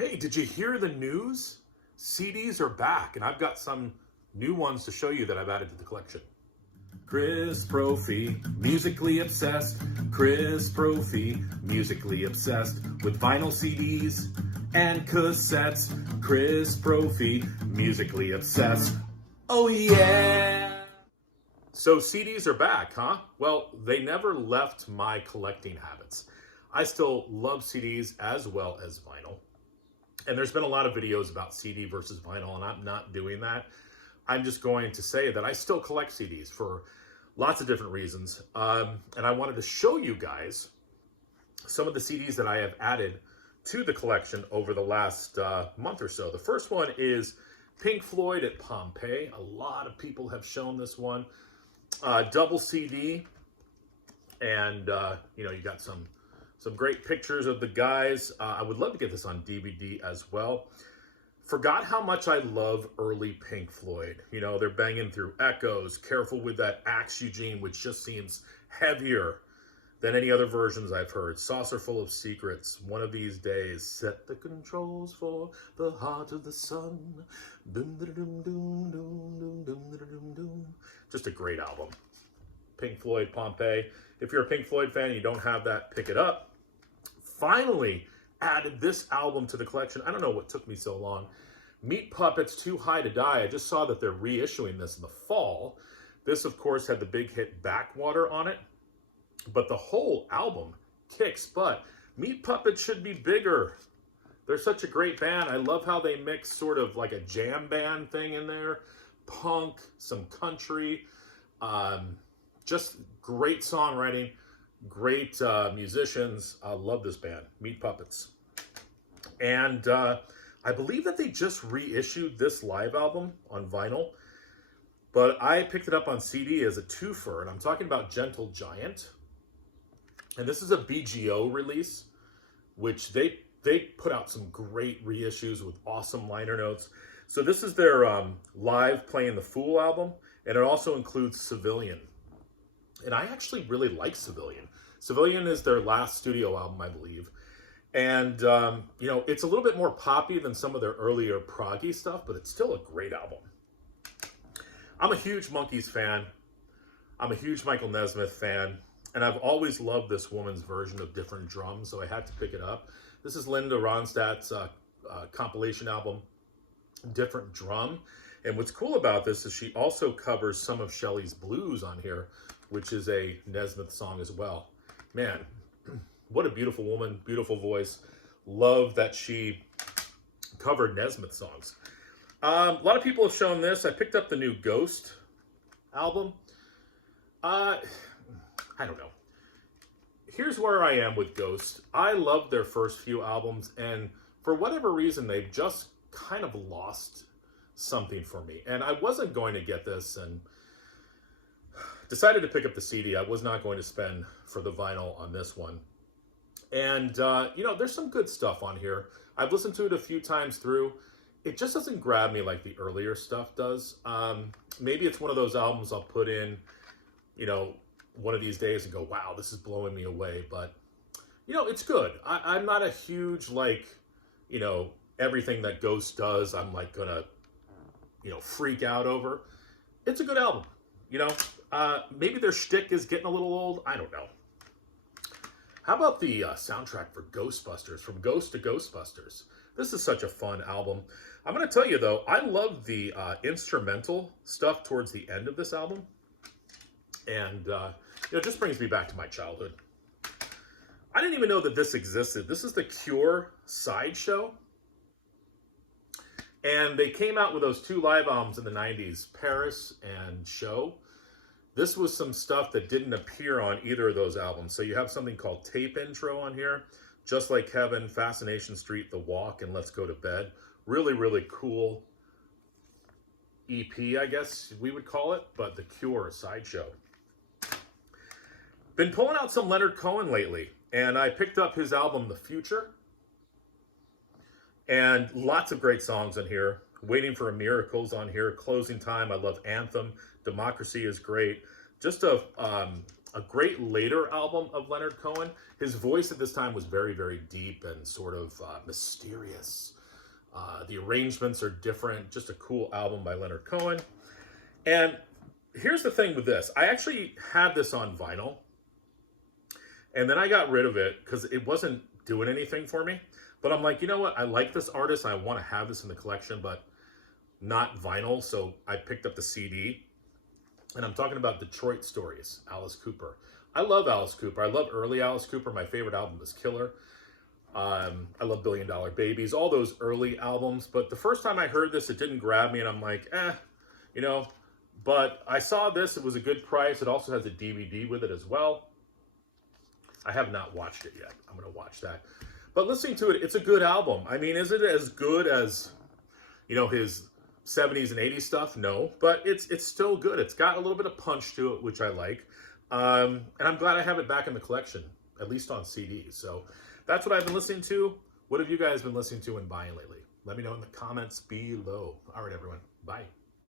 Hey, did you hear the news? CDs are back, and I've got some new ones to show you that I've added to the collection. Chris Brophy, musically obsessed. Chris Brophy, musically obsessed with vinyl CDs and cassettes. Chris Brophy, musically obsessed. Oh yeah! So CDs are back, huh? Well, they never left my collecting habits. I still love CDs as well as vinyl. And there's been a lot of videos about CD versus vinyl, and I'm not doing that. I'm just going to say that I still collect CDs for lots of different reasons. And I wanted to show you guys some of the CDs that I have added to the collection over the last month or so. The first one is Pink Floyd at Pompeii. A lot of people have shown this one. Double CD. And, you know, you got some great pictures of the guys. I would love to get this on DVD as well. Forgot how much I love early Pink Floyd. You know, they're banging through Echoes, Careful with That Axe Eugene, which just seems heavier than any other versions I've heard. Saucer Full of Secrets, One of These Days, Set the Controls for the Heart of the Sun. Just a great album. Pink Floyd, Pompeii. If you're a Pink Floyd fan and you don't have that, pick it up. Finally added this album to the collection. I don't know what took me so long. Meat Puppets, Too High to Die. I just saw that they're reissuing this in the fall. This, of course, had the big hit Backwater on it. But the whole album kicks butt. Meat Puppets should be bigger. They're such a great band. I love how they mix sort of like a jam band thing in there. Punk, some country. Just great songwriting. Great musicians. I love this band, Meat Puppets. And I believe that they just reissued this live album on vinyl, but I picked it up on CD as a twofer, and I'm talking about Gentle Giant. And this is a BGO release, which they put out some great reissues with awesome liner notes. So this is their live Playing the Fool album, and it also includes Civilian. And I actually really like Civilian. Civilian is their last studio album, I believe. And, you know, it's a little bit more poppy than some of their earlier proggy stuff, but it's still a great album. I'm a huge Monkees fan. I'm a huge Michael Nesmith fan. And I've always loved this woman's version of Different Drums, so I had to pick it up. This is Linda Ronstadt's compilation album, Different Drum. And what's cool about this is she also covers some of Shelley's Blues on here, which is a Nesmith song as well. Man, what a beautiful woman, beautiful voice. Love that she covered Nesmith songs. A lot of people have shown this. I picked up the new Ghost album. I don't know. Here's where I am with Ghost. I love their first few albums, and for whatever reason, they've just kind of lost something for me. And I wasn't going to get this, and decided to pick up the CD. I was not going to spend for the vinyl on this one. And, you know, there's some good stuff on here. I've listened to it a few times through. It just doesn't grab me like the earlier stuff does. Maybe it's one of those albums I'll put in, you know, one of these days and go, wow, this is blowing me away. But, you know, it's good. I'm not a huge, like, you know, everything that Ghost does, I'm like gonna, you know, freak out over. It's a good album, you know. Maybe their shtick is getting a little old. I don't know. How about the soundtrack for Ghostbusters, From Ghost to Ghostbusters? This is such a fun album. I'm going to tell you, though, I love the instrumental stuff towards the end of this album. And, you know, it just brings me back to my childhood. I didn't even know that this existed. This is the Cure Sideshow. And they came out with those two live albums in the 90s, Paris and Show. This was some stuff that didn't appear on either of those albums. So you have something called Tape Intro on here, Just Like Heaven, Fascination Street, The Walk, and Let's Go to Bed. Really, really cool EP, I guess we would call it, but the Cure Sideshow. Been pulling out some Leonard Cohen lately, and I picked up his album, The Future. And lots of great songs on here. Waiting for a Miracle's on here. Closing Time. I love Anthem. Democracy is great. Just a a great later album of Leonard Cohen. His voice at this time was very, very deep and sort of mysterious. The arrangements are different. Just a cool album by Leonard Cohen. And here's the thing with this. I actually had this on vinyl. And then I got rid of it because it wasn't doing anything for me. But I'm like, you know what? I like this artist. I want to have this in the collection, but not vinyl. So I picked up the CD. And I'm talking about Detroit Stories, Alice Cooper. I love Alice Cooper. I love early Alice Cooper. My favorite album is Killer. I love $1 Billion Babies, all those early albums. But the first time I heard this, it didn't grab me. And I'm like, you know. But I saw this. It was a good price. It also has a DVD with it as well. I have not watched it yet. I'm going to watch that. But listening to it, it's a good album. I mean, is it as good as, you know, his 70s and 80s stuff? No, but it's still good. It's got a little bit of punch to it, which I like. And I'm glad I have it back in the collection, at least on CDs. So that's what I've been listening to. What have you guys been listening to and buying lately? Let me know in the comments below. All right, everyone. Bye.